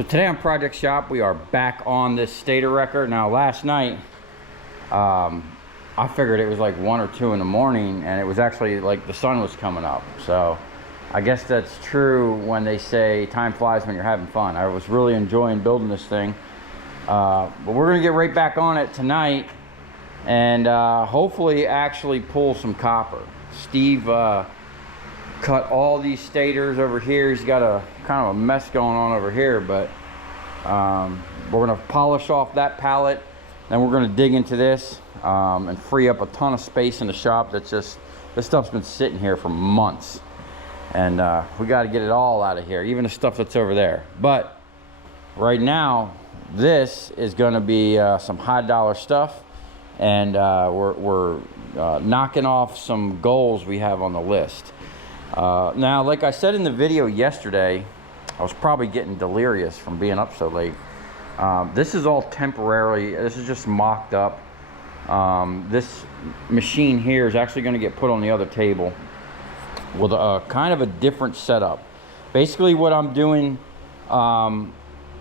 So today on Project Shop, we are back on this Stator wrecker. Now last night, I figured it was like 1 or 2 in the morning, and it was actually like the sun was coming up. So I guess that's true when they say time flies when you're having fun. I was really enjoying building this thing. But we're gonna get right back on it tonight and hopefully actually pull some copper. Steve cut all these stators over here. He's got a kind of a mess going on over here, but we're gonna polish off that pallet, then we're gonna dig into this and free up a ton of space in the shop. That's just, this stuff's been sitting here for months, and we got to get it all out of here, even the stuff that's over there. But right now, this is gonna be some high dollar stuff, and we're knocking off some goals we have on the list. Now, like I said in the video yesterday, I was probably getting delirious from being up so late. This is all temporary. This is just mocked up. This machine here is actually going to get put on the other table with a kind of a different setup. Basically what I'm doing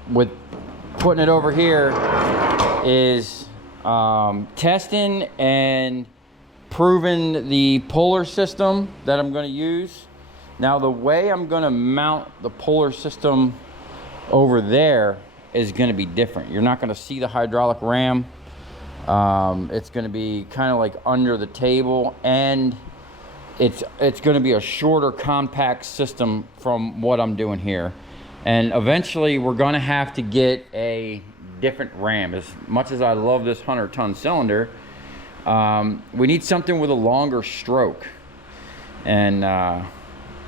with putting it over here is testing and proving the puller system that I'm going to use. Now the way I'm going to mount the puller system over there is going to be different. You're not going to see the hydraulic ram. It's going to be kind of like under the table, and it's going to be a shorter compact system from what I'm doing here. And eventually we're going to have to get a different ram. As much as I love this 100-ton cylinder, we need something with a longer stroke. And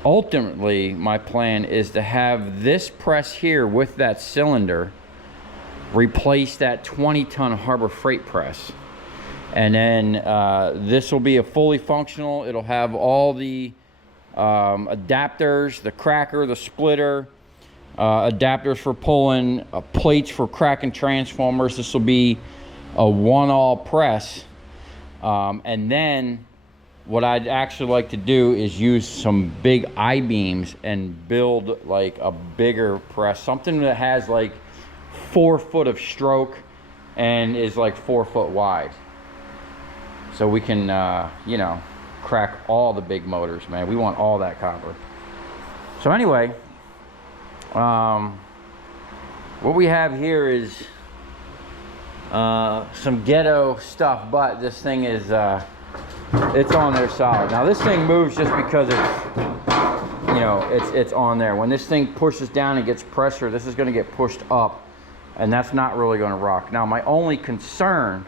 ultimately my plan is to have this press here with that cylinder replace that 20-ton Harbor Freight press. And then this will be a fully functional. It'll have all the adapters, the cracker, the splitter, adapters for pulling, plates for cracking transformers. This will be a one-all press. And then what I'd actually like to do is use some big I-beams and build like a bigger press, something that has like 4 foot of stroke and is like 4 foot wide, so we can you know, crack all the big motors, man. We want all that copper. So anyway, what we have here is some ghetto stuff, but this thing is it's on there solid. Now this thing moves just because it's, you know, it's on there. When this thing pushes down and gets pressure, this is going to get pushed up, and that's not really going to rock. Now my only concern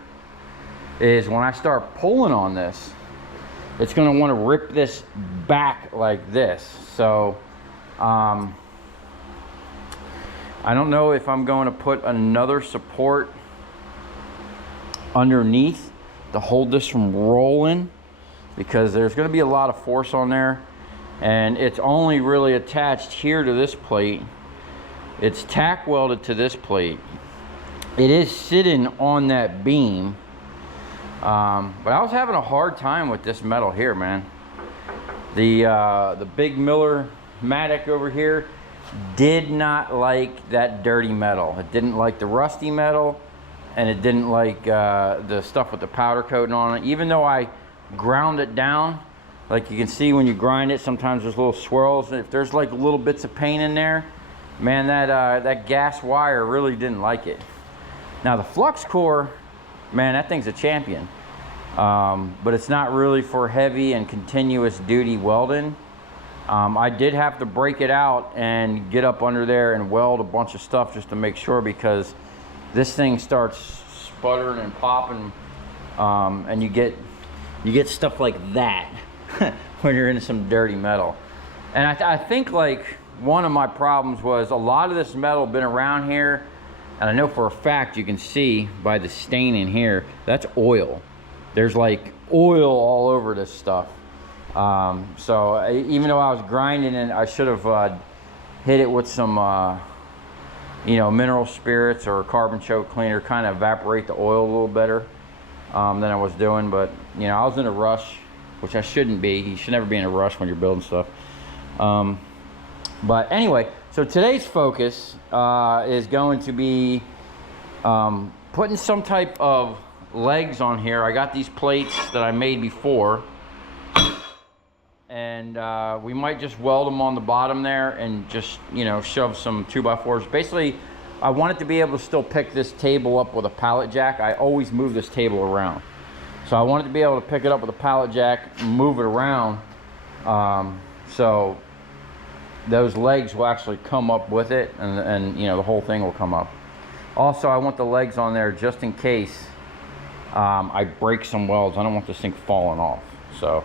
is when I start pulling on this, it's going to want to rip this back like this. So I don't know if I'm going to put another support underneath to hold this from rolling, because there's going to be a lot of force on there, and it's only really attached here to this plate. It's tack welded to this plate. It is sitting on that beam, but I was having a hard time with this metal here, man. The big Miller Matic over here did not like that dirty metal. It didn't like the rusty metal, and it didn't like the stuff with the powder coating on it. Even though I ground it down, like you can see when you grind it, sometimes there's little swirls. If there's like little bits of paint in there, man, that gas wire really didn't like it. Now the flux core, man, that thing's a champion. But it's not really for heavy and continuous duty welding. I did have to break it out and get up under there and weld a bunch of stuff just to make sure, because this thing starts sputtering and popping, and you get stuff like that when you're in some dirty metal. And I think like one of my problems was a lot of this metal been around here, and I know for a fact, you can see by the stain in here, that's oil. There's like oil all over this stuff. So even though I was grinding it, I should have hit it with some you know, mineral spirits or carbon choke cleaner, kind of evaporate the oil a little better than I was doing. But you know, I was in a rush, which I shouldn't be. You should never be in a rush when you're building stuff. But anyway, So today's focus is going to be putting some type of legs on here. I got these plates that I made before, and we might just weld them on the bottom there and just, you know, shove some 2x4s. Basically, I wanted to be able to still pick this table up with a pallet jack. I always move this table around. So I wanted to be able to pick it up with a pallet jack and move it around. So those legs will actually come up with it, and you know, the whole thing will come up. Also, I want the legs on there just in case I break some welds. I don't want this thing falling off. So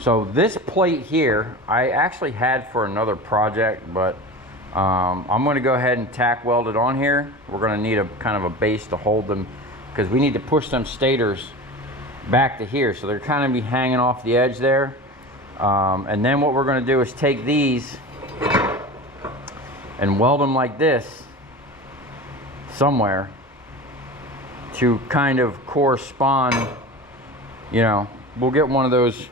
so this plate here I actually had for another project, but I'm going to go ahead and tack weld it on here. We're going to need a kind of a base to hold them, because we need to push them stators back to here, so they're kind of be hanging off the edge there. And then what we're going to do is take these and weld them like this somewhere to kind of correspond. You know, we'll get one of those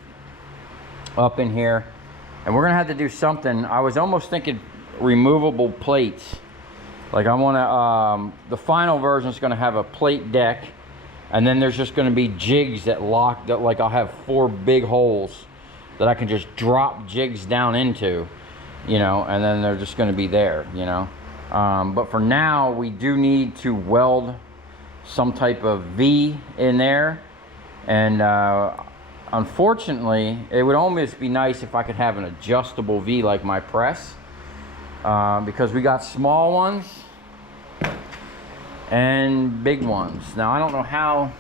up in here, and we're gonna have to do something. I was almost thinking removable plates. Like, I want to the final version is going to have a plate deck, and then there's just going to be jigs that lock, that like I'll have 4 big holes that I can just drop jigs down into, you know, and then they're just going to be there, you know. But for now, we do need to weld some type of V in there, and unfortunately, it would almost be nice if I could have an adjustable V like my press, because we got small ones and big ones. Now, I don't know how,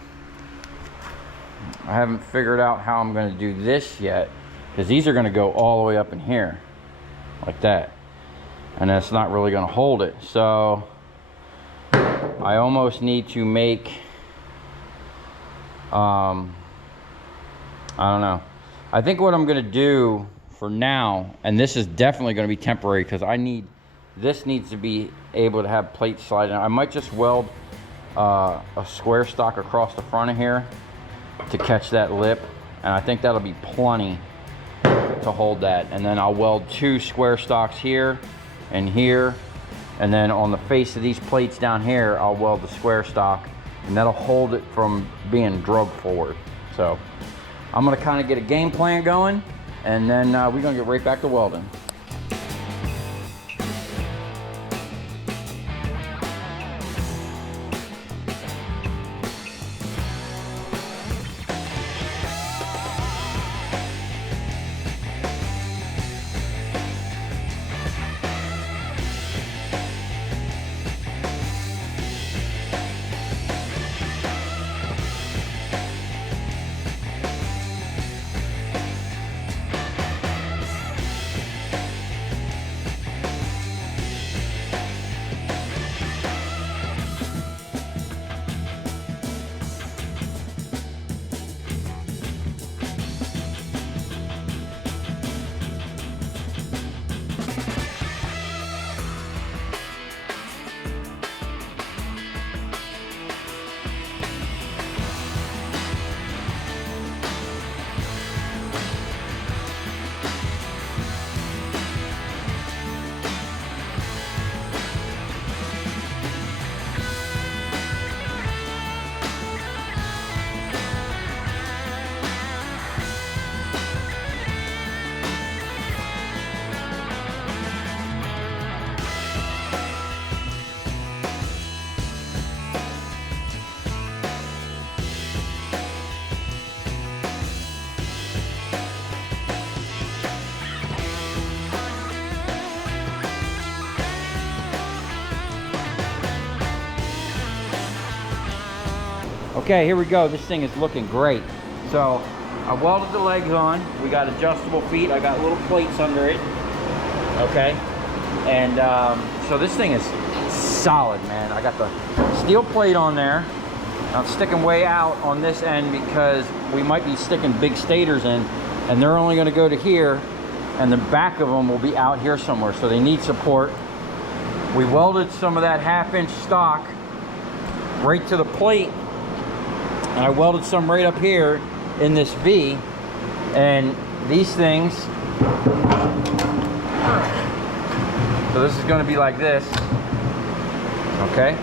I haven't figured out how I'm going to do this yet, because these are going to go all the way up in here like that, and that's not really going to hold it. So I almost need to make I don't know. I think what I'm going to do for now, and this is definitely going to be temporary, because this needs to be able to have plates sliding. I might just weld a square stock across the front of here to catch that lip, and I think that'll be plenty to hold that. And then I'll weld 2 square stocks here and here, and then on the face of these plates down here, I'll weld the square stock, and that'll hold it from being drug forward. So I'm gonna kind of get a game plan going, and then we're gonna get right back to welding. Okay, here we go. This thing is looking great. So I welded the legs on. We got adjustable feet. I got little plates under it. Okay. And so this thing is solid, man. I got the steel plate on there. I'm sticking way out on this end because we might be sticking big stators in, and they're only going to go to here, and the back of them will be out here somewhere, so they need support. We welded some of that 1/2-inch stock right to the plate, and I welded some right up here in this V, and these things So this is going to be like this. Okay,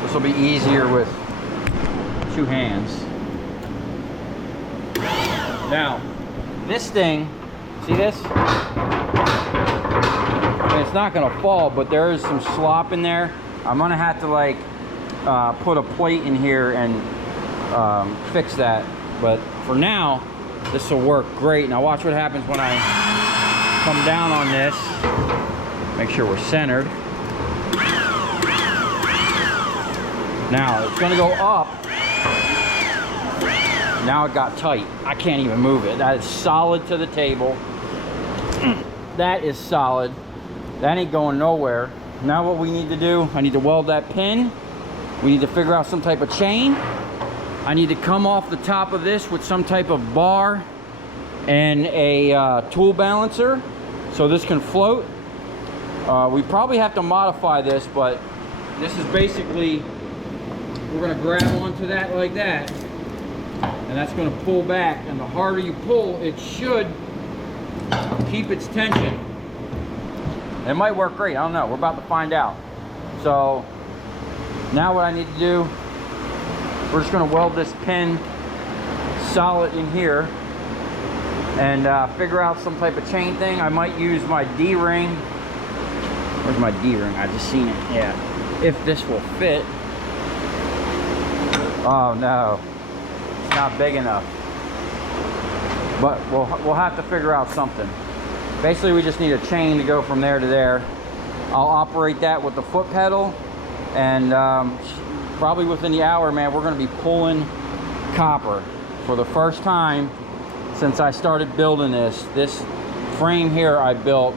this will be easier with 2 hands. Now, this thing, see this? And it's not going to fall, but there is some slop in there. I'm going to have to like put a plate in here and fix that. But for now, this will work great. Now watch what happens when I come down on this. Make sure we're centered. Now it's going to go up. Now it got tight. I can't even move it. That is solid to the table. That is solid. That ain't going nowhere. Now what we need to do, I need to weld that pin. We need to figure out some type of chain. I need to come off the top of this with some type of bar and a tool balancer so this can float. We probably have to modify this, but this is basically, we're gonna grab onto that like that, and that's gonna pull back, and the harder you pull, it should keep its tension. It might work great, I don't know, we're about to find out. So now what I need to do, we're just gonna weld this pin solid in here and figure out some type of chain thing. I might use my D-ring. Where's my D-ring? I just seen it, yeah. If this will fit. Oh no, it's not big enough. But we'll have to figure out something. Basically, we just need a chain to go from there to there. I'll operate that with the foot pedal, and probably within the hour, man, we're gonna be pulling copper. For the first time since I started building this frame here I built,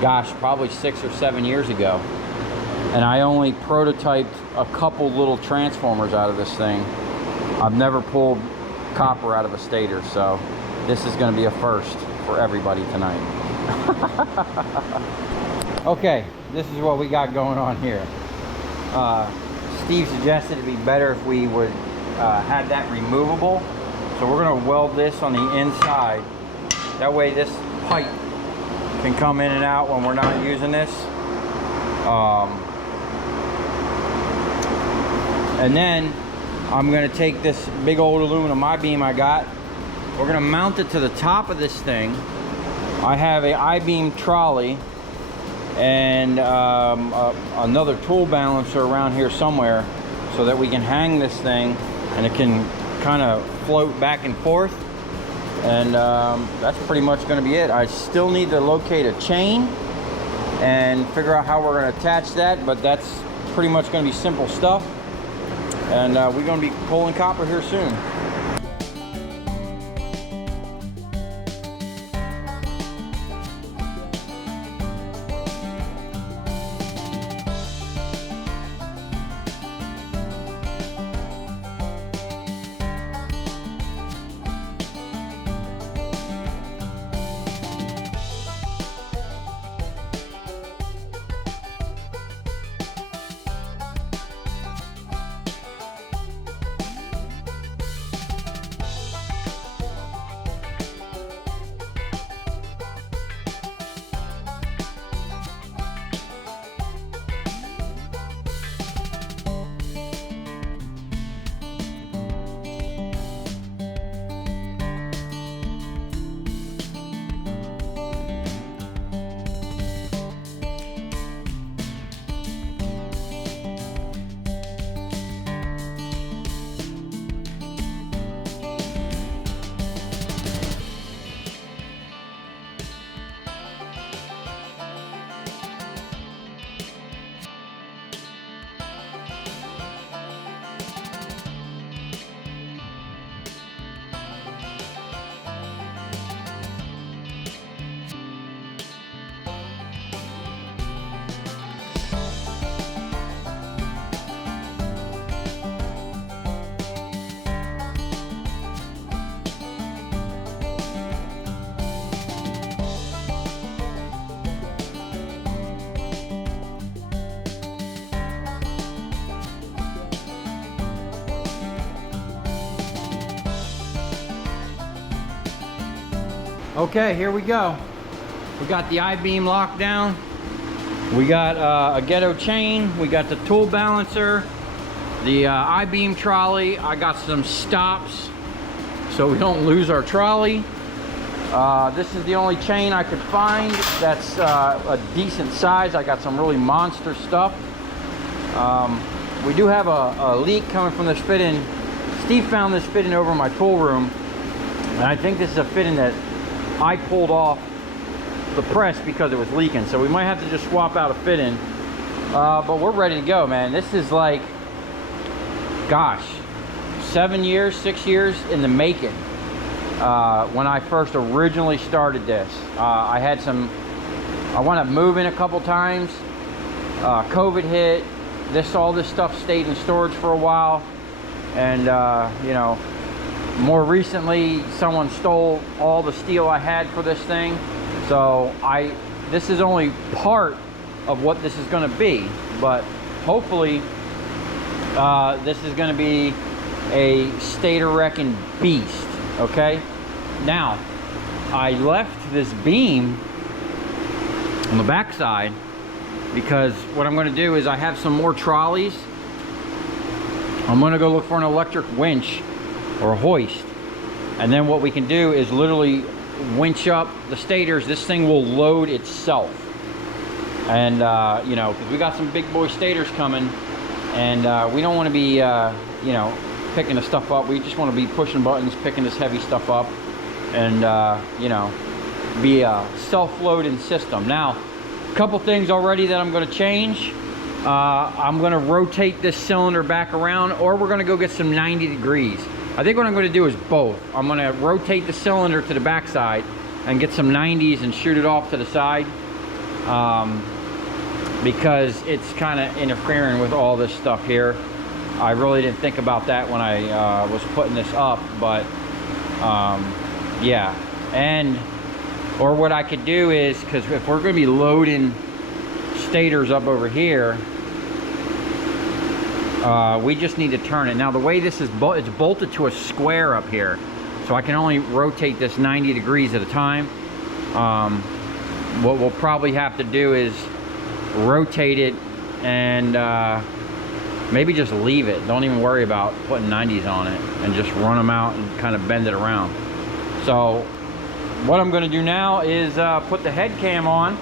gosh, probably 6 or 7 years ago. And I only prototyped a couple little transformers out of this thing. I've never pulled copper out of a stator, so this is gonna be a first for everybody tonight. Okay, this is what we got going on here. Steve suggested it'd be better if we would have that removable. So we're gonna weld this on the inside. That way this pipe can come in and out when we're not using this. And then I'm gonna take this big old aluminum I-beam I got. We're gonna mount it to the top of this thing. I have a I-beam trolley and another tool balancer around here somewhere so that we can hang this thing and it can kind of float back and forth. And that's pretty much going to be it. I still need to locate a chain and figure out how we're going to attach that, but that's pretty much going to be simple stuff. And we're going to be pulling copper here soon. Okay, here we go. We got the I-beam locked down. We got a ghetto chain, we got the tool balancer, the I-beam trolley. I got some stops so we don't lose our trolley. This is the only chain I could find that's a decent size. I got some really monster stuff. We do have a leak coming from this fitting. Steve found this fitting over in my tool room, and I think this is a fitting that I pulled off the press because it was leaking, so we might have to just swap out a fitting. But we're ready to go, man. This is like, gosh, 7 years, 6 years in the making. When I first originally started this, I wound up moving a couple times. COVID hit. All this stuff stayed in storage for a while, and you know, more recently someone stole all the steel I had for this thing. So this is only part of what this is going to be, but hopefully this is going to be a Stator wrecking beast. Okay, now I left this beam on the back side because what I'm going to do is I have some more trolleys. I'm going to go look for an electric winch or a hoist, and then what we can do is literally winch up the Stators. This thing will load itself, and you know, because we got some big boy Stators coming, and we don't want to be you know, picking the stuff up. We just want to be pushing buttons, picking this heavy stuff up, and you know, be a self-loading system. Now, a couple things already that I'm going to change. I'm going to rotate this cylinder back around, or we're going to go get some 90 degrees. I think what I'm going to do is both. I'm going to rotate the cylinder to the back side and get some 90s and shoot it off to the side, because it's kind of interfering with all this stuff here. I really didn't think about that when I was putting this up, but yeah. And or what I could do is, because if we're going to be loading Stators up over here, we just need to turn it. Now the way this is it's bolted to a square up here, so I can only rotate this 90 degrees at a time. What we'll probably have to do is rotate it and maybe just leave it. Don't even worry about putting 90s on it, and just run them out and kind of bend it around. So what I'm going to do now is put the head cam on,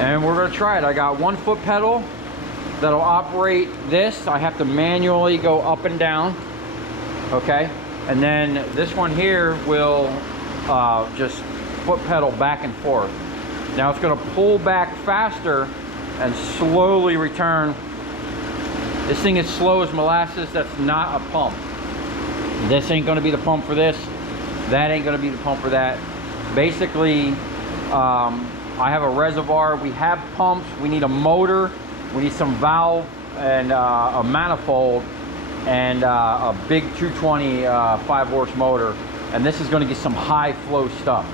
and we're going to try it. I got 1 foot pedal that'll operate this. I have to manually go up and down, okay? And then this one here will just foot pedal back and forth. Now it's going to pull back faster and slowly return. This thing is slow as molasses. That's not a pump. This ain't going to be the pump for this. That ain't going to be the pump for that. Basically, I have a reservoir. We have pumps. We need a motor. We need some valve and a manifold and a big 220 5-horse motor. And this is going to get some high flow stuff.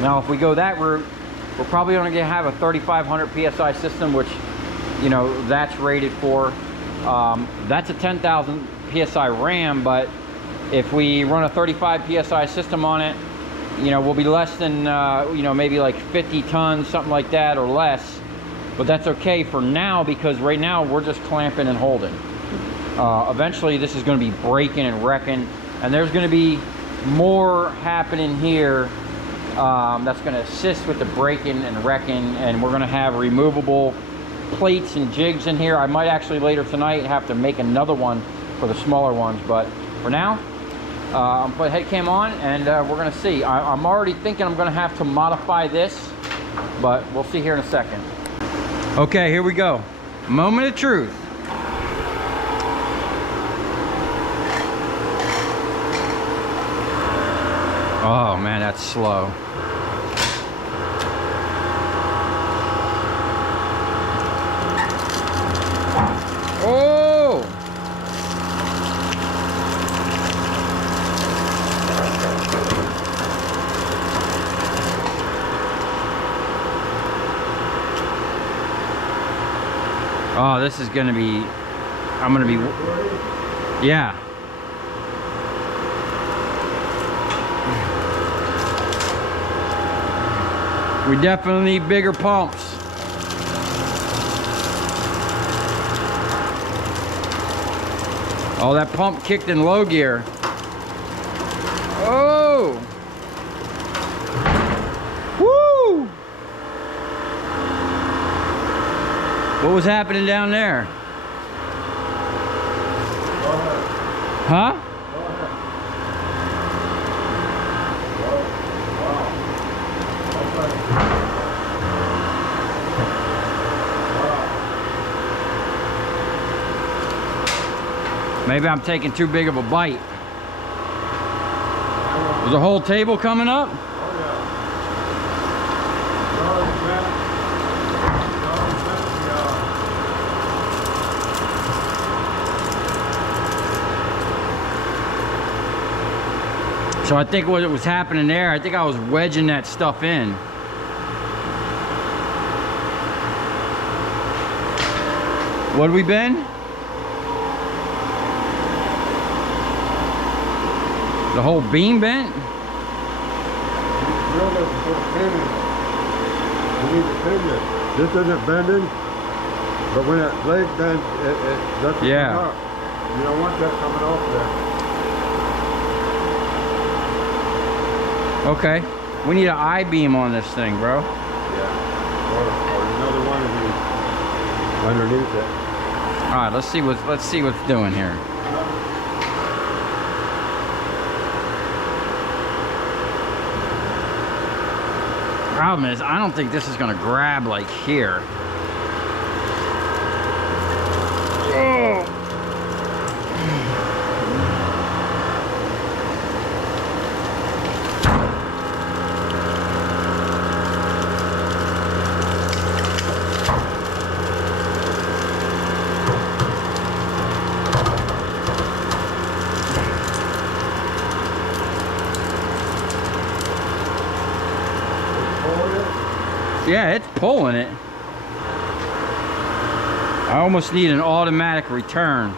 Now, if we go that route, we're probably only going to have a 3,500 PSI system, which, you know, that's rated for. That's a 10,000 PSI RAM, but if we run a 35 PSI system on it, you know, we'll be less than, you know, maybe like 50 tons, something like that, or less. But that's okay for now, because right now we're just clamping and holding. Eventually this is going to be breaking and wrecking, and there's going to be more happening here that's going to assist with the braking and wrecking, and we're going to have removable plates and jigs in here. I might actually later tonight have to make another one for the smaller ones, but for now I'm putting head cam on, and we're going to see. I'm already thinking I'm going to have to modify this, but we'll see here in a second. Okay, here we go. Moment of truth. Oh man, that's slow. Oh! Oh, this is gonna be, I'm gonna be, yeah. We definitely need bigger pumps. Oh, that pump kicked in low gear. Oh! Woo! What was happening down there? Huh? Maybe I'm taking too big of a bite. Is the whole table coming up? So I think what was happening there, I think I was wedging that stuff in. What have we been? The whole beam bent? You need to pin this. This isn't bending, but when that leg bends, it doesn't come up. You don't want that coming off there. Okay. We need an I-beam on this thing, bro. Yeah. Or another one of these underneath it. Alright, let's see what's doing here. Problem is, I don't think this is gonna grab like here. Oh. Yeah, it's pulling it. I almost need an automatic return.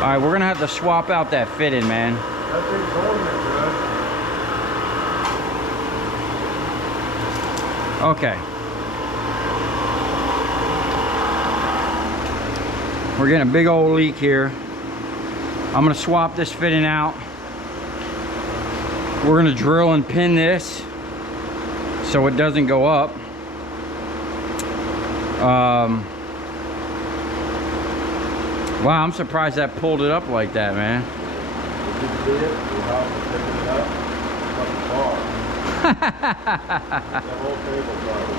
Alright, we're gonna have to swap out that fitting, man. That thing's holding it good. Okay. We're getting a big old leak here. I'm gonna swap this fitting out. We're gonna drill and pin this so it doesn't go up. Wow, I'm surprised that pulled it up like that, man. Did you see it? The house is picking it up. It's like a bar. The whole table probably.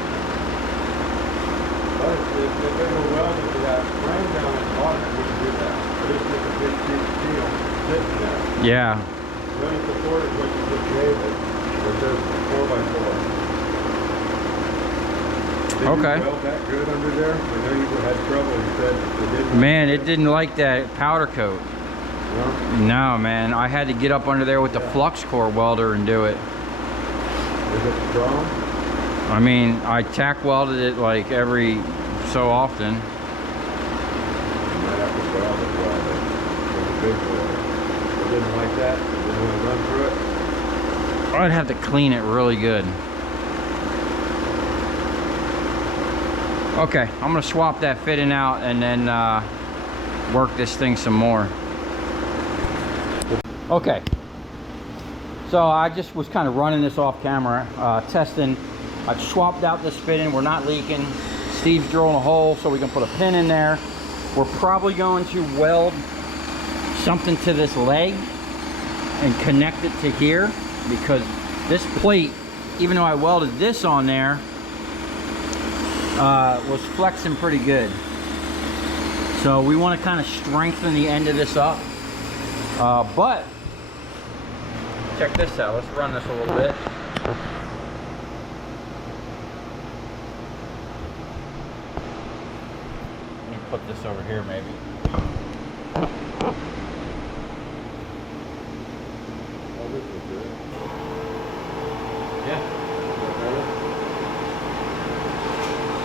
But if they were welding to that frame down at the bottom, it wouldn't do that. But it's just a big sheet of steel sitting there. Yeah. Running support is what you just gave it. It's just 4x4. Did Okay. you weld that good under there? I know you had trouble. You said it didn't. Man, it didn't like that powder coat. No? No, man. I had to get up under there with the flux core welder and do it. Is it strong? I mean, I tack welded it like every so often. You might have to weld it well. It's a big boy. It didn't like that. It didn't want to run through it. I'd have to clean it really good. Okay, I'm gonna swap that fitting out and then work this thing some more. Okay, so I just was kind of running this off camera, testing. I've swapped out this fitting, we're not leaking. Steve's drilling a hole so we can put a pin in there. We're probably going to weld something to this leg and connect it to here, because this plate, even though I welded this on there, was flexing pretty good. So we want to kind of strengthen the end of this up. But check this out. Let's run this a little bit. Let me put this over here maybe. Oh, this is good. Yeah.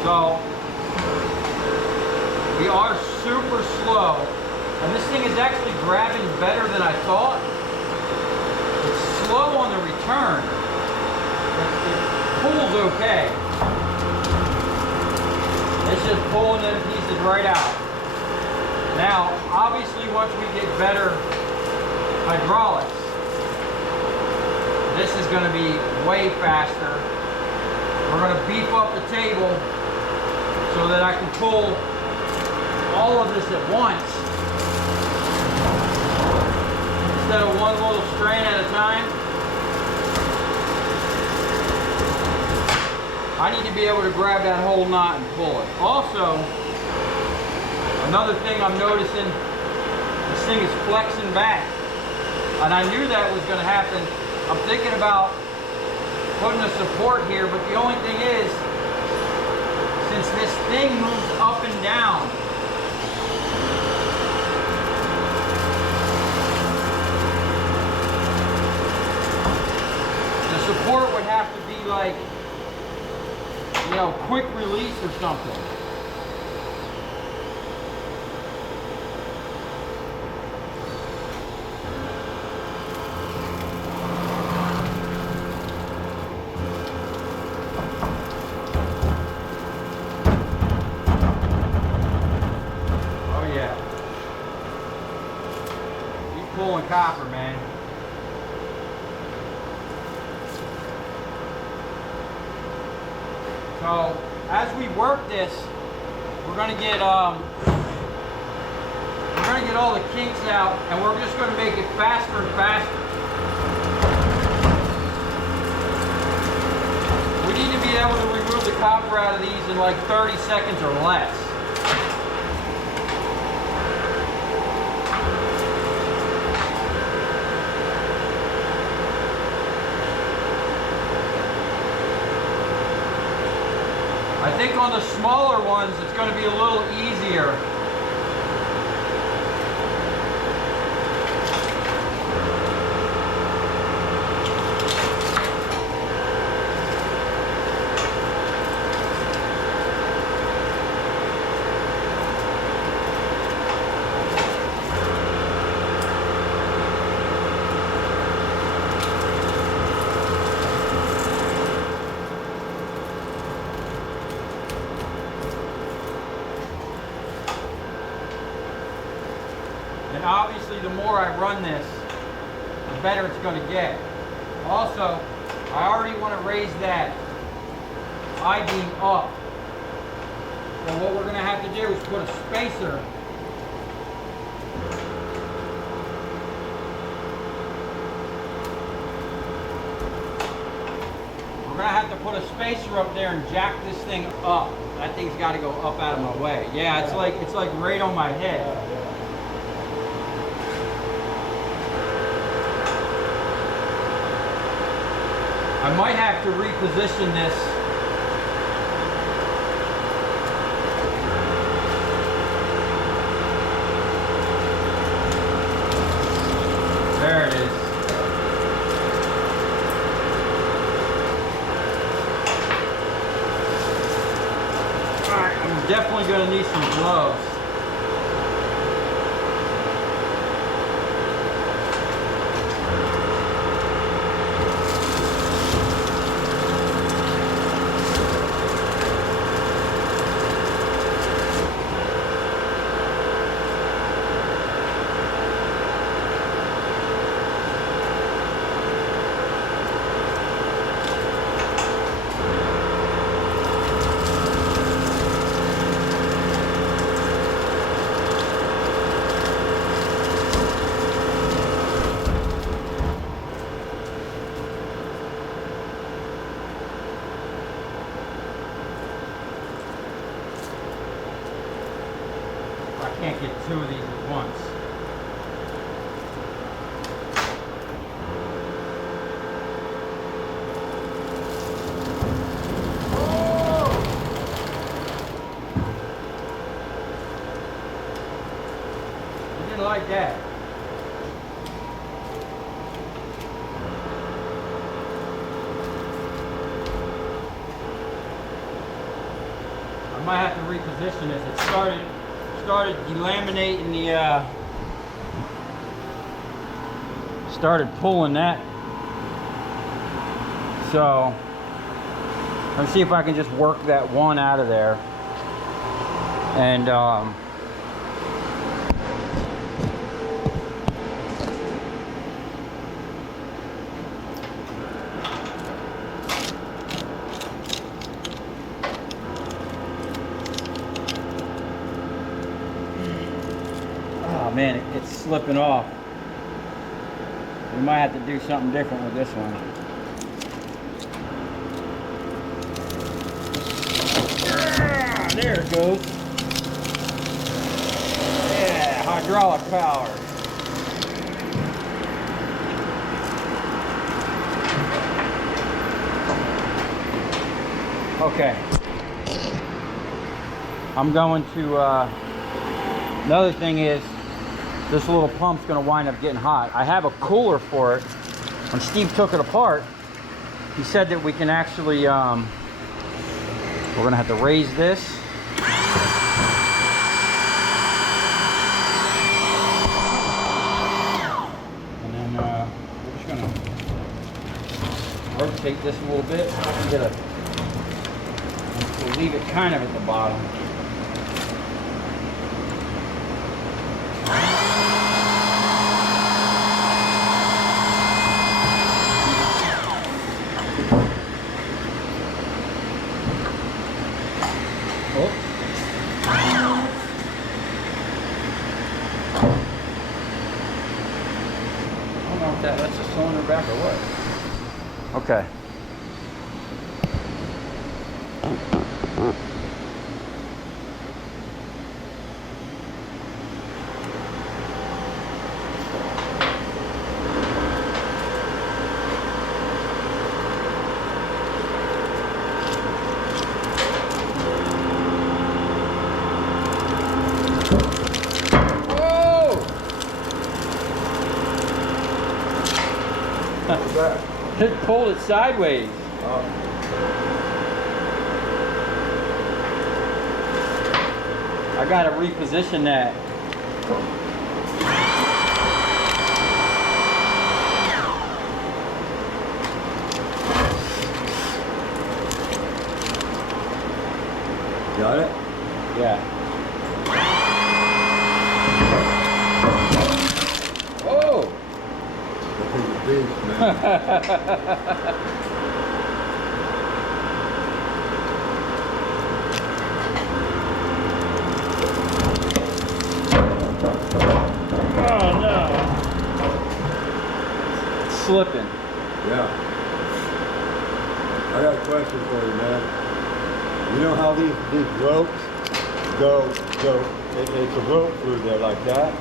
So we are super slow, and this thing is actually grabbing better than I thought. It's slow on the return. It pulls okay. It's just pulling them pieces right out. Now, obviously, once we get better hydraulics, this is going to be way faster. We're going to beef up the table so that I can pull all of this at once instead of one little strand at a time. I need to be able to grab that whole knot and pull it. Also, another thing I'm noticing, this thing is flexing back, and I knew that was going to happen. I'm thinking about putting a support here, but the only thing is, since this thing moves up and down, the support would have to be like, you know, quick release or something. Pulling copper, man. So as we work this, we're gonna get all the kinks out, and we're just gonna make it faster and faster. We need to be able to remove the copper out of these in like 30 seconds or less. I think on the smaller ones, it's going to be a little easier. And obviously, the more I run this, the better it's going to get. Also, I already want to raise that I-beam up. So what we're going to have to do is put a spacer up there and jack this thing up. That thing's got to go up out of my way. Yeah, it's like right on my head. I might have to reposition this. There it is. All right, I'm definitely going to need some gloves. can't get two of these at once. You didn't like that. I might have to reposition this. It started delaminating the started pulling that. So let's see if I can just work that one out of there. And oh man, it's slipping off. We might have to do something different with this one. Ah, there it goes. Yeah, hydraulic power. Okay. I'm going to, another thing is, this little pump's gonna wind up getting hot. I have a cooler for it. When Steve took it apart, he said that we can actually, we're gonna have to raise this. And then we're just gonna rotate this a little bit. So I can get we'll leave it kind of at the bottom. That's the cylinder back or what? Okay. It pulled it sideways. Oh. I gotta reposition that. Got it? Yeah. Oh! Beast, man. Oh no! It's slipping. Yeah. I got a question for you, man. You know how these ropes go, it's a rope through there like that.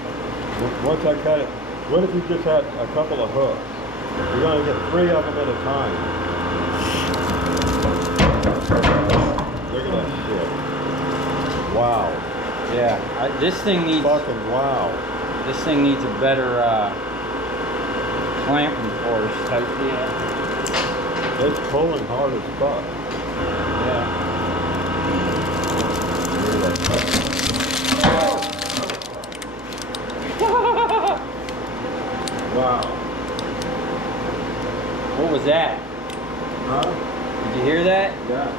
Once I cut it, what if you just had a couple of hooks? You're going to get 3 of them at a time. Look at that shit. Wow. Yeah, this thing needs... Fucking wow. This thing needs a better clamping force type deal. It's pulling hard as fuck. Yeah. Wow. What was that? Huh? Did you hear that? Yeah.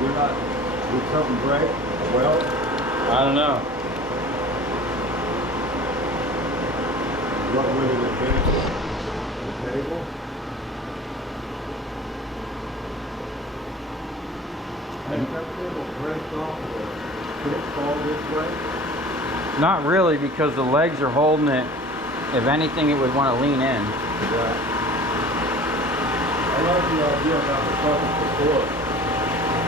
You're not, did something break? Well? I don't know. What way did it finish? The table? Has that table break off or could it fall this way? Not really, because the legs are holding it. If anything, it would want to lean in. Yeah. I like the idea about the fucking support.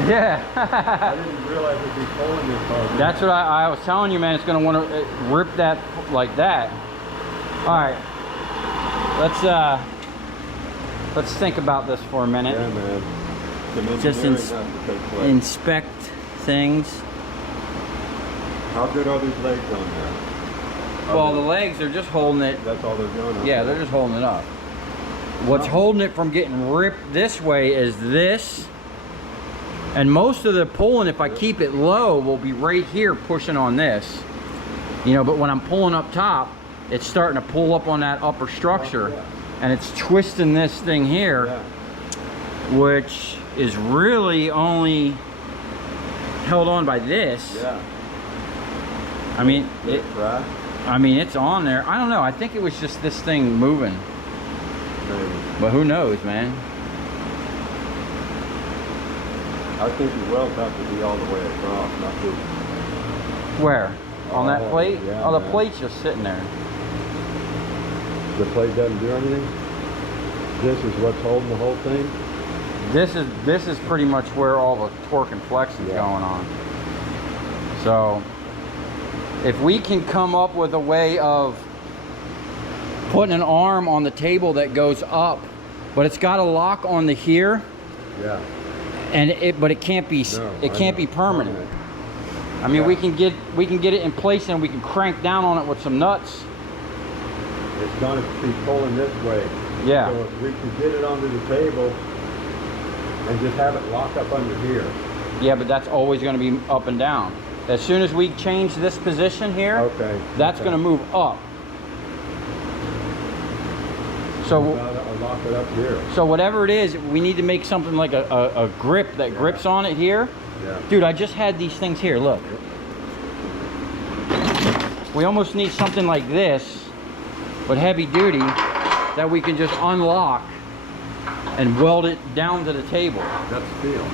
Yeah. I didn't realize it'd be pulling this hard. That's what I was telling you, man. It's going to want to rip that like that. All right. Let's think about this for a minute. Yeah, man. Some Just engineering has to take place. inspect things. How good are these legs on there? Well, the legs, they're just holding it. That's all they're doing. Yeah, they're just holding it up. What's holding it from getting ripped this way is this. And most of the pulling, if I keep it low, will be right here pushing on this. You know, but when I'm pulling up top, it's starting to pull up on that upper structure. Yeah. And it's twisting this thing here, Yeah. which is really only held on by this. Yeah. I mean, Right? it's on there. I don't know. I think it was just this thing moving. Maybe. But who knows, man? I think the welds have to be all the way across, not just... Where? On that Oh, plate? yeah, Oh, the man. plate's just sitting there. The plate doesn't do anything? This is what's holding the whole thing? This is pretty much where all the torque and flex is Yeah. going on. So if we can come up with a way of putting an arm on the table that goes up, but it's got a lock on the here, Yeah. but it can't be permanent. I mean, Yeah. we can get it in place and we can crank down on it with some nuts. It's gonna be pulling this way. Yeah. So if we can get it onto the table and just have it lock up under here. Yeah, but that's always going to be up and down. As soon as we change this position here, Okay. that's going to move up. So I'll lock it up here. So whatever it is, we need to make something like a grip that grips on it here. Yeah. Dude, I just had these things here, look. We almost need something like this, but heavy duty, that we can just unlock and weld it down to the table. That's steel.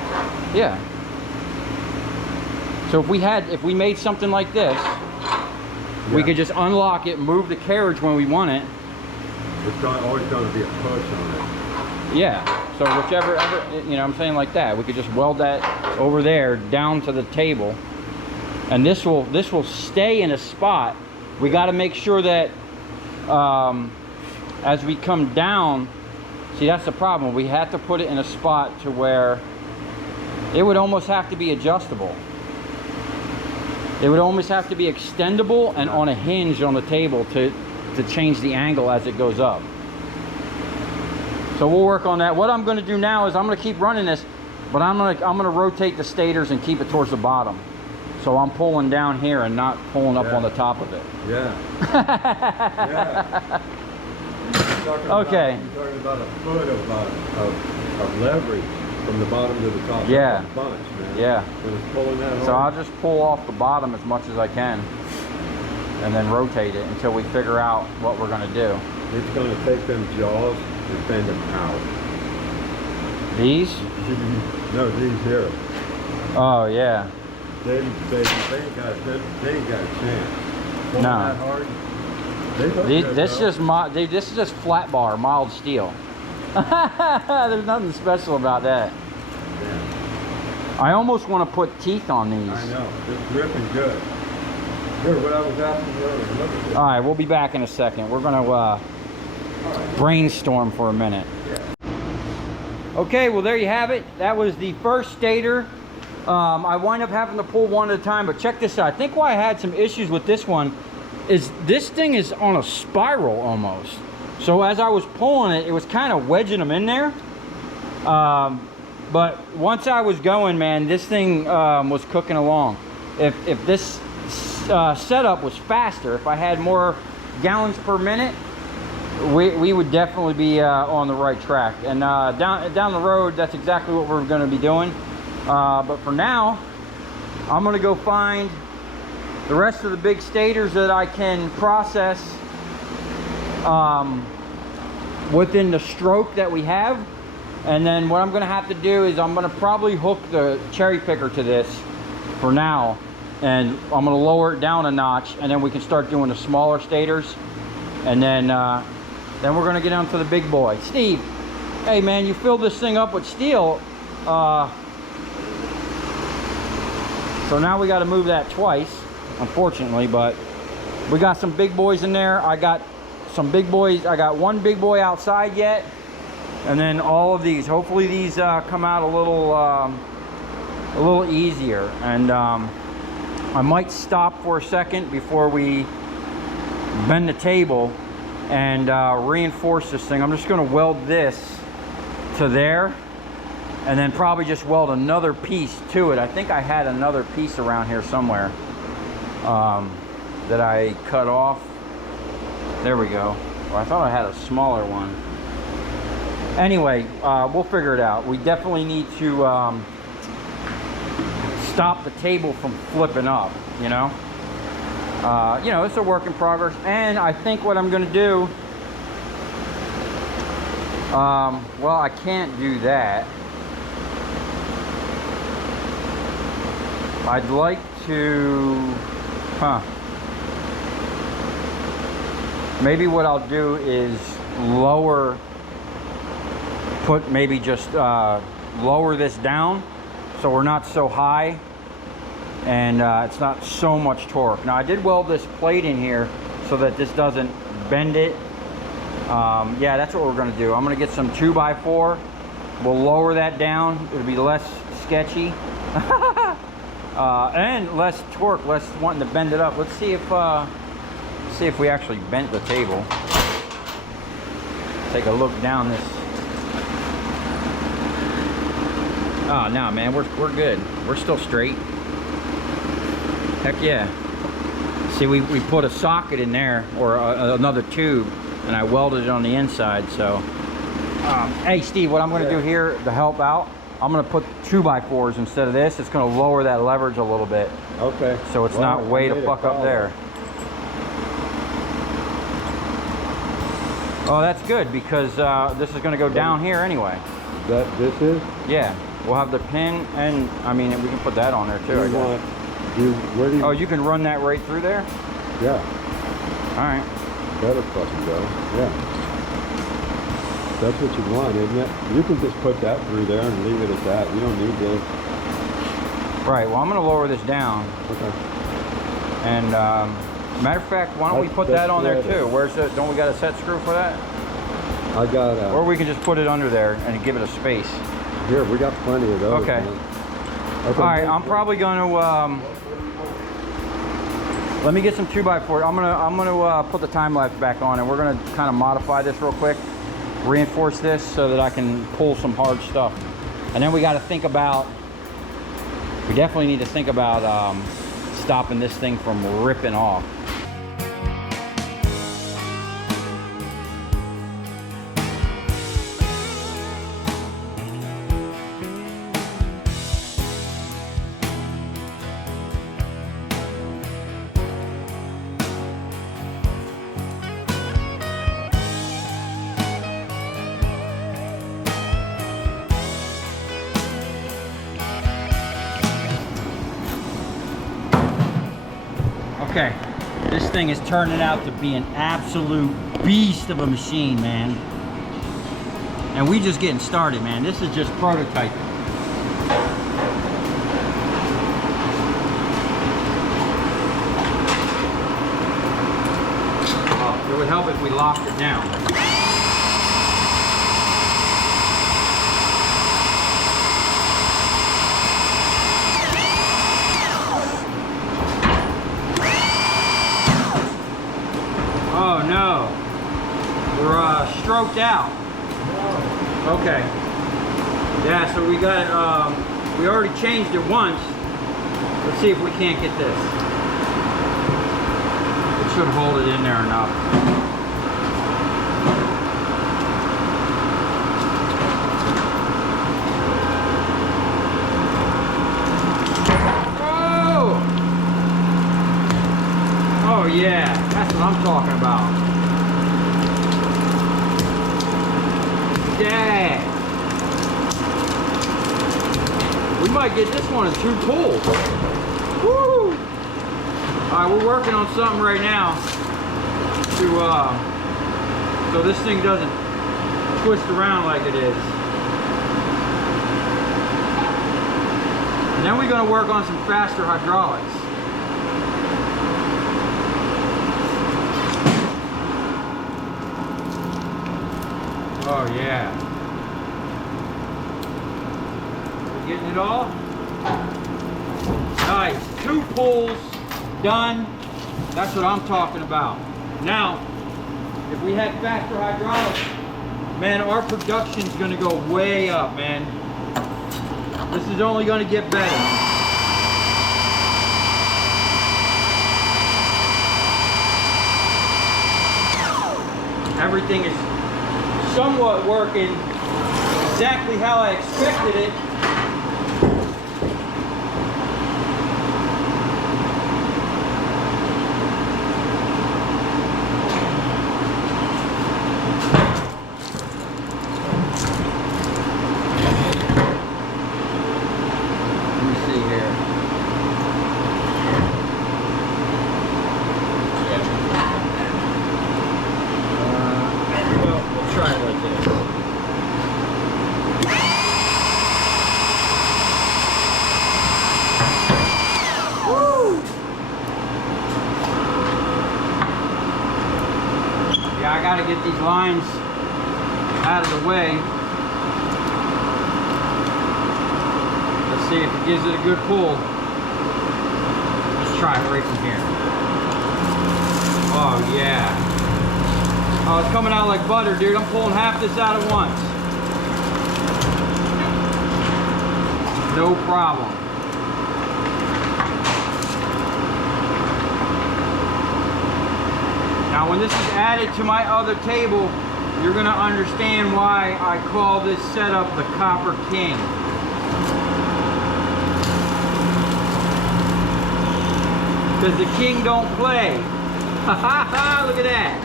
Yeah. So if we made something like this, we Yeah. could just unlock it, move the carriage when we want it. It's always gonna be a push on it. Yeah, so whichever, you know what I'm saying, like that. We could just weld that over there down to the table. And this will stay in a spot. We got to make sure that as we come down, see, that's the problem. We have to put it in a spot to where it would almost have to be adjustable. It would almost have to be extendable and on a hinge on the table to change the angle as it goes up. So we'll work on that. What I'm going to do now is I'm going to keep running this, but I'm going to rotate the stators and keep it towards the bottom. So I'm pulling down here and not pulling up on the top of it. Yeah. Yeah. Okay. You're talking about a foot of leverage from the bottom to the top. Yeah. That's a bunch, man. Yeah. And it's pulling that So I'll hard. just pull off the bottom as much as I can and then rotate it until we figure out what we're going to do. It's going to take them jaws and bend them out. These? No, these here. Oh, yeah. They ain't got a chance. Pulling No. that hard. They look good, This though. is just flat bar, mild steel. There's nothing special about that. Yeah. I almost want to put teeth on these. I know. It's ripping good. Here, what I was asking you earlier. Look at this. All right, we'll be back in a second. We're going to brainstorm for a minute. Okay, well, there you have it. That was the first Stator. I wind up having to pull one at a time, but check this out. I think why I had some issues with this one is this thing is on a spiral almost. So as I was pulling it, it was kind of wedging them in there. But once I was going, man, this thing was cooking along. If this setup was faster, if I had more gallons per minute, we would definitely be on the right track. And down the road, that's exactly what we're going to be doing. But for now, I'm going to go find the rest of the big stators that I can process within the stroke that we have. And then what I'm going to have to do is I'm going to probably hook the cherry picker to this for now. And I'm going to lower it down a notch, and then we can start doing the smaller stators. And then we're going to get on to the big boy. Steve, hey man, you filled this thing up with steel. So now we got to move that twice, unfortunately, but we got some big boys in there. I got some big boys. I got one big boy outside yet, and then all of these. Hopefully these come out a little easier. And I might stop for a second before we bend the table and reinforce this thing. I'm just going to weld this to there, and then probably just weld another piece to it. I think I had another piece around here somewhere that I cut off. There we go. Well, I thought I had a smaller one. Anyway, we'll figure it out. We definitely need to stop the table from flipping up, you know. It's a work in progress. And I think what I'm going to do, well, I can't do that. I'd like to, maybe what I'll do is lower this down so we're not so high and it's not so much torque. Now I did weld this plate in here so that this doesn't bend it. Yeah, that's what we're going to do. I'm going to get some 2x4. We'll lower that down. It'll be less sketchy. And less torque, less wanting to bend it up. Let's see if we actually bent the table. Take a look down this. Oh no, man, we're good. We're still straight. Heck yeah. See, we put a socket in there, or another tube, and I welded it on the inside. So hey Steve, what I'm going to do here to help out, I'm going to put 2x4s instead of this. It's going to lower that leverage a little bit. Okay. So it's not way to fuck up there. Oh, that's good, because this is going to go down here anyway. This is? Yeah. We'll have the pin, and I mean, we can put that on there too. Oh, you can run that right through there? Yeah. All right. Better fucking go. Yeah. That's what you want, isn't it? You can just put that through there and leave it at that. You don't need this. Right. Well, I'm going to lower this down. Okay. And matter of fact, why don't we put that on there too? Where's the? Don't we got a set screw for that? I got a... Or we can just put it under there and give it a space. Here, we got plenty of those. Okay. All right. I'm probably going to. Let me get some 2x4. I'm gonna put the time lapse back on, and we're gonna kind of modify this real quick, reinforce this so that I can pull some hard stuff. And then we got to think about. We definitely need to think about stopping this thing from ripping off. Okay, this thing is turning out to be an absolute beast of a machine, man. And we just getting started, man. This is just prototyping. Oh, it would help if we locked it down. Oh no, we're stroked out. Okay. Yeah, so we got it, we already changed it once. Let's see if we can't get this. It should hold it in there enough. Oh yeah, that's what I'm talking about. Yeah. We might get this one in 2 pulls. Woo! Alright, we're working on something right now to so this thing doesn't twist around like it is. And then we're going to work on some faster hydraulics. Oh yeah. We're getting it all? Nice. 2 pulls done. That's what I'm talking about. Now, if we had faster hydraulics, man, our production's gonna go way up, man. This is only gonna get better. Everything is somewhat working exactly how I expected it. Let me see here. Well, we'll try it like this. Yeah, I gotta get these lines out of the way. Let's see if it gives it a good pull. Let's try it right from here. Oh yeah. Oh, it's coming out like butter, dude. I'm pulling half this out at once. No problem. Now, when this is added to my other table, you're gonna understand why I call this setup the Copper King. Because the king don't play. Ha ha ha, look at that.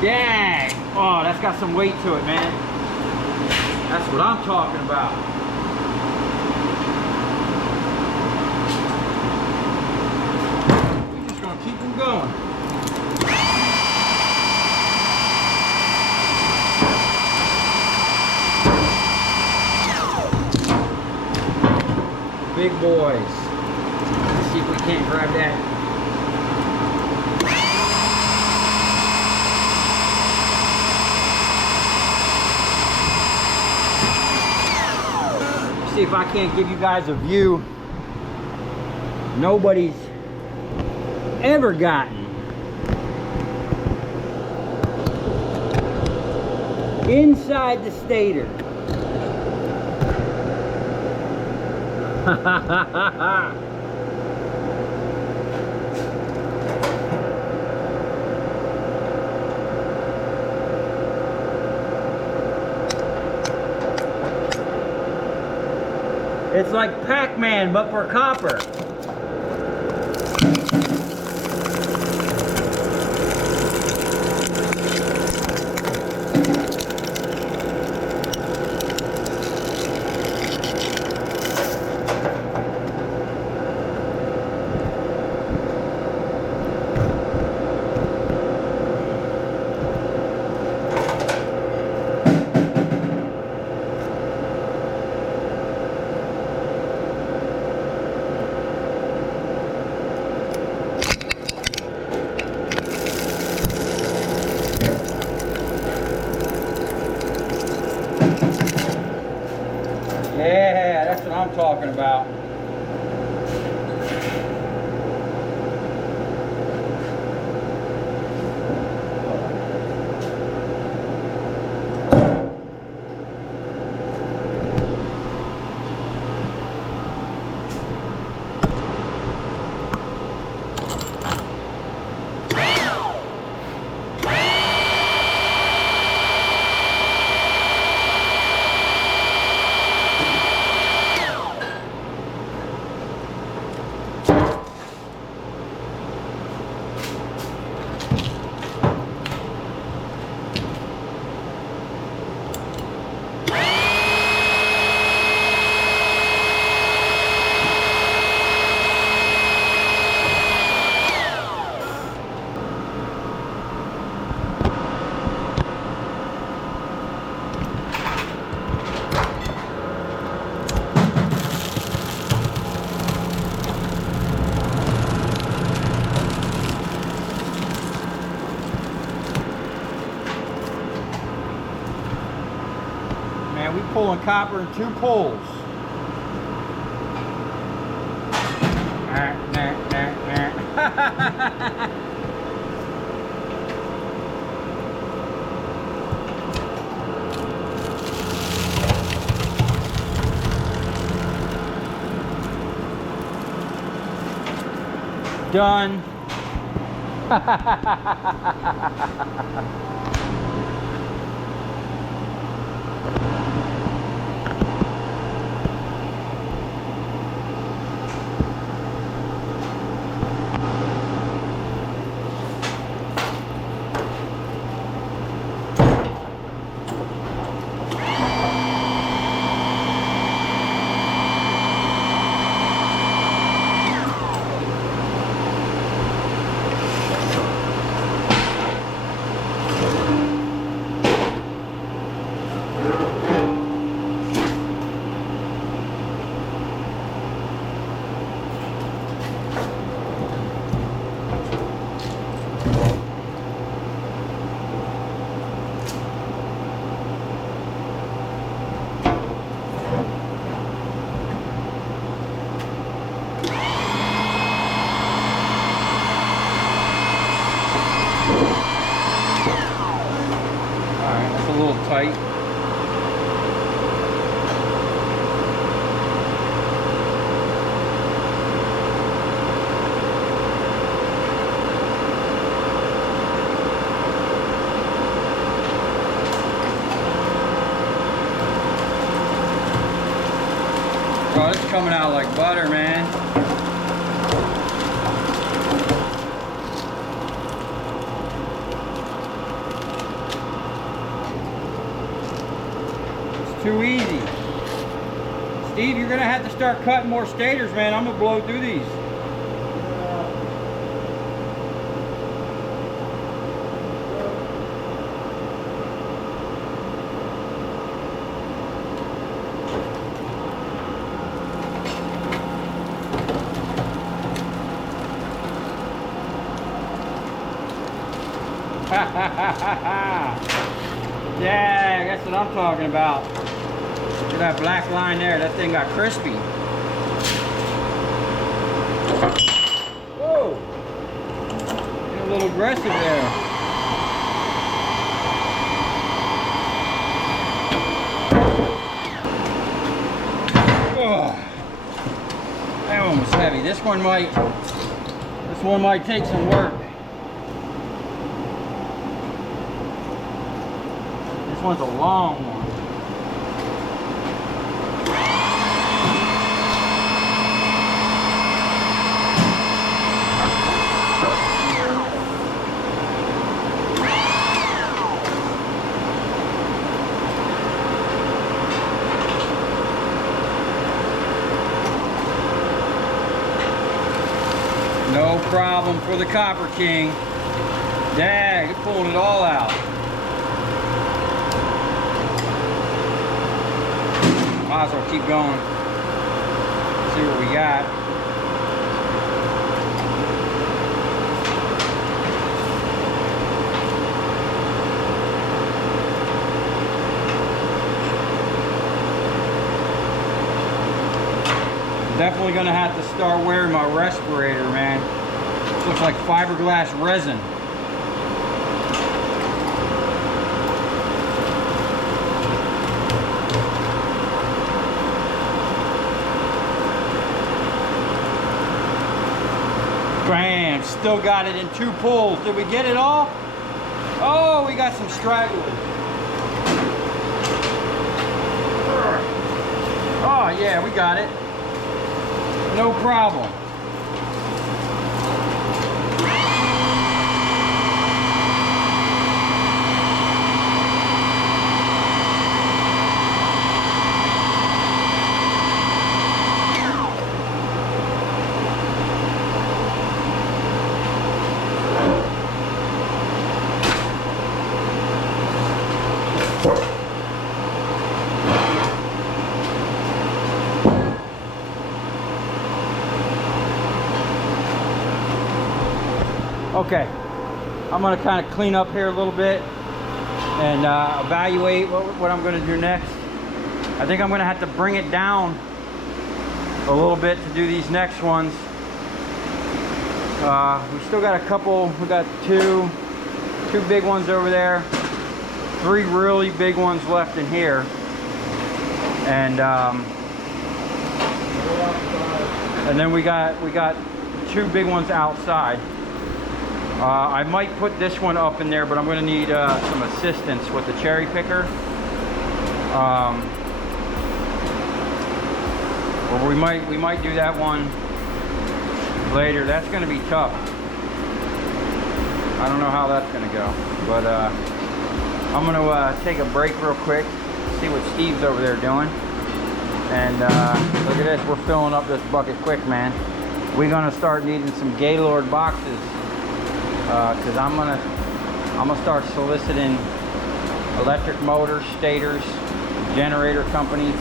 Dang. Oh, that's got some weight to it, man. That's what I'm talking about. We're just gonna keep them going. Big boys. Let's see if we can't grab that. See if I can't give you guys a view nobody's ever gotten. Inside the Stator. It's like Pac-Man, but for copper. Yeah, that's what I'm talking about. pulling copper in 2 pulls. Done. Tight. Oh, it's coming out like butter, man. Too easy. Steve, you're gonna have to start cutting more stators, man. I'm gonna blow through these. Ha ha ha ha ha. Yeah, that's what I'm talking about. Look at that black line there. That thing got crispy. Whoa! Getting a little aggressive there. Oh, that one was heavy. This one might take some work. This one's a long one. No problem for the Copper King. Dang, you're pulling it all out. Might as well keep going. See what we got. Definitely gonna have to start wearing my respirator, man. This looks like fiberglass resin. Bam, still got it in 2 pulls. Did we get it all? Oh, we got some stragglers. Oh yeah, we got it. No problem. Okay, I'm gonna kind of clean up here a little bit and evaluate what I'm gonna do next. I think I'm gonna have to bring it down a little bit to do these next ones. We still got a couple. We got two big ones over there, 3 really big ones left in here, and then we got 2 big ones outside. I might put this one up in there, but I'm going to need some assistance with the cherry picker. Or we might do that one later. That's going to be tough. I don't know how that's going to go, but I'm going to take a break real quick, see what Steve's over there doing. And look at this, we're filling up this bucket quick, man. We're going to start needing some Gaylord boxes, because I'm gonna start soliciting electric motors, stators, generator companies,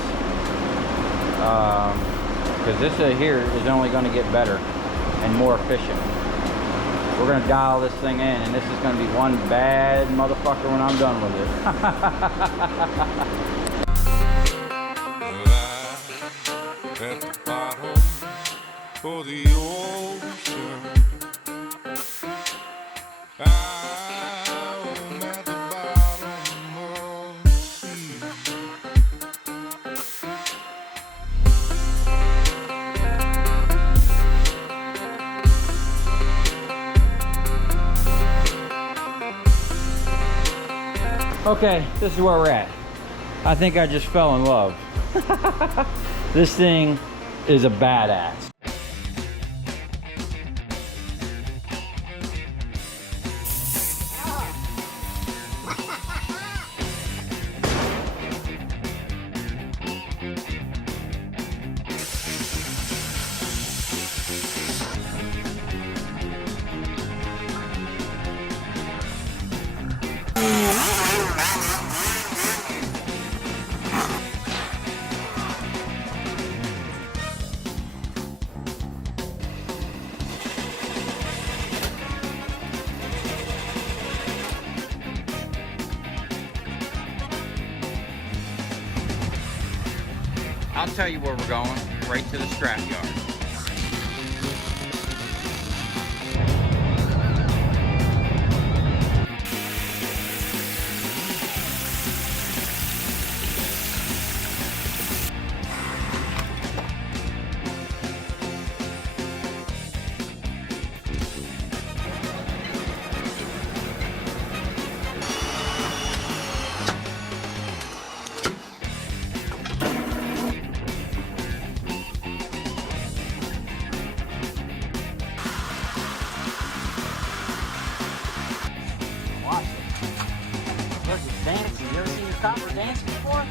because this here is only going to get better and more efficient. We're going to dial this thing in, and this is going to be one bad motherfucker when I'm done with it. At the bottom of the ocean, I'm at the bottom of the sea. Okay, this is where we're at. I think I just fell in love. This thing is a badass. I'll tell you where we're going, right to the scrap yard. Dancing. You ever seen your copper dancing before?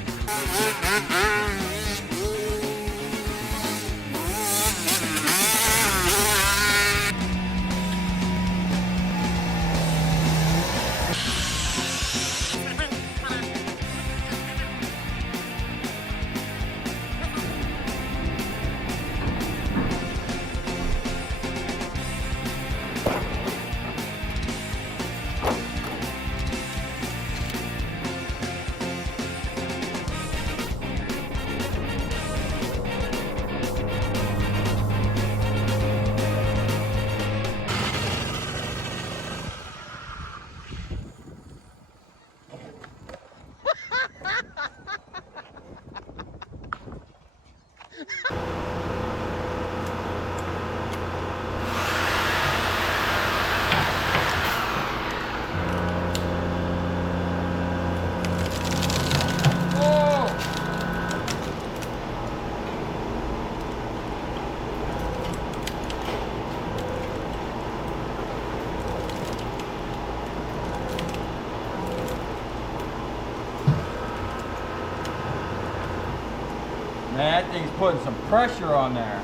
Man, that thing's putting some pressure on there.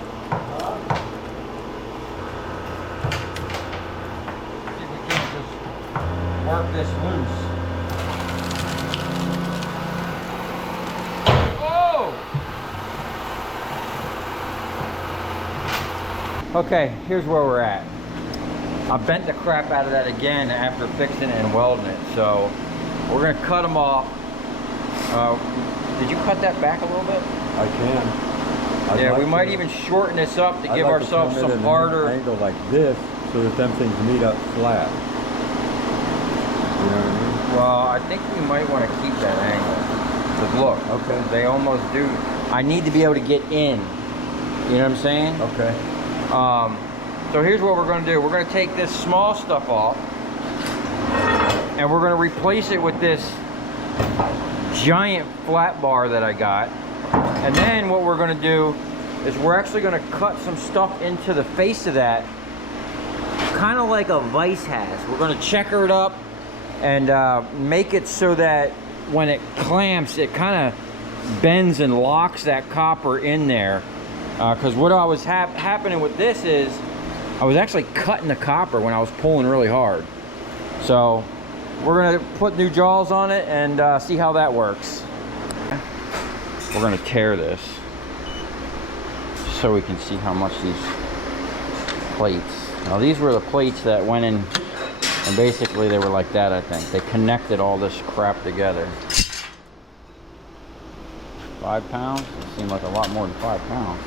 See if we can't just work this loose. Oh! Okay, here's where we're at. I bent the crap out of that again after fixing it and welding it. So we're gonna cut them off. Did you cut that back a little bit? I can. I'd Yeah, like we might to- even shorten this up to I'd give like to ourselves come in some at harder. an angle like this, so that them things meet up flat. You know what I mean? Well, I think we might want to keep that angle. 'Cause look, Okay. they almost do. I need to be able to get in. You know what I'm saying? Okay. So here's what we're going to do. We're going to take this small stuff off, and we're going to replace it with this giant flat bar that I got. And then what we're going to do is we're actually going to cut some stuff into the face of that, kind of like a vise has. We're going to checker it up and make it so that when it clamps, it kind of bends and locks that copper in there. Because what I was happening with this is I was actually cutting the copper when I was pulling really hard. So we're gonna put new jaws on it and see how that works. We're gonna tear this so we can see how much these plates. Now these were the plates that went in, and basically they were like that, I think. They connected all this crap together. 5 pounds? It seemed like a lot more than 5 pounds.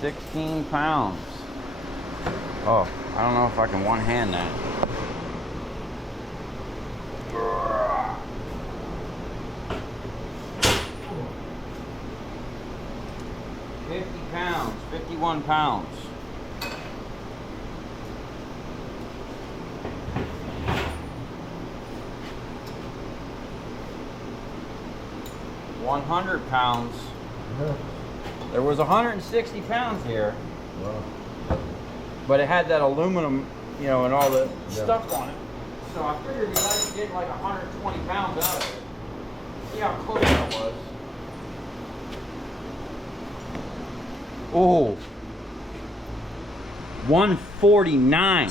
16 pounds. Oh, I don't know if I can one hand that. £50, 51 pounds. £100. There was 160 pounds here, Well, but it had that aluminum, you know, and all the stuff on it. So I figured we might get like 120 pounds out of it. See how close that was. Oh, 149.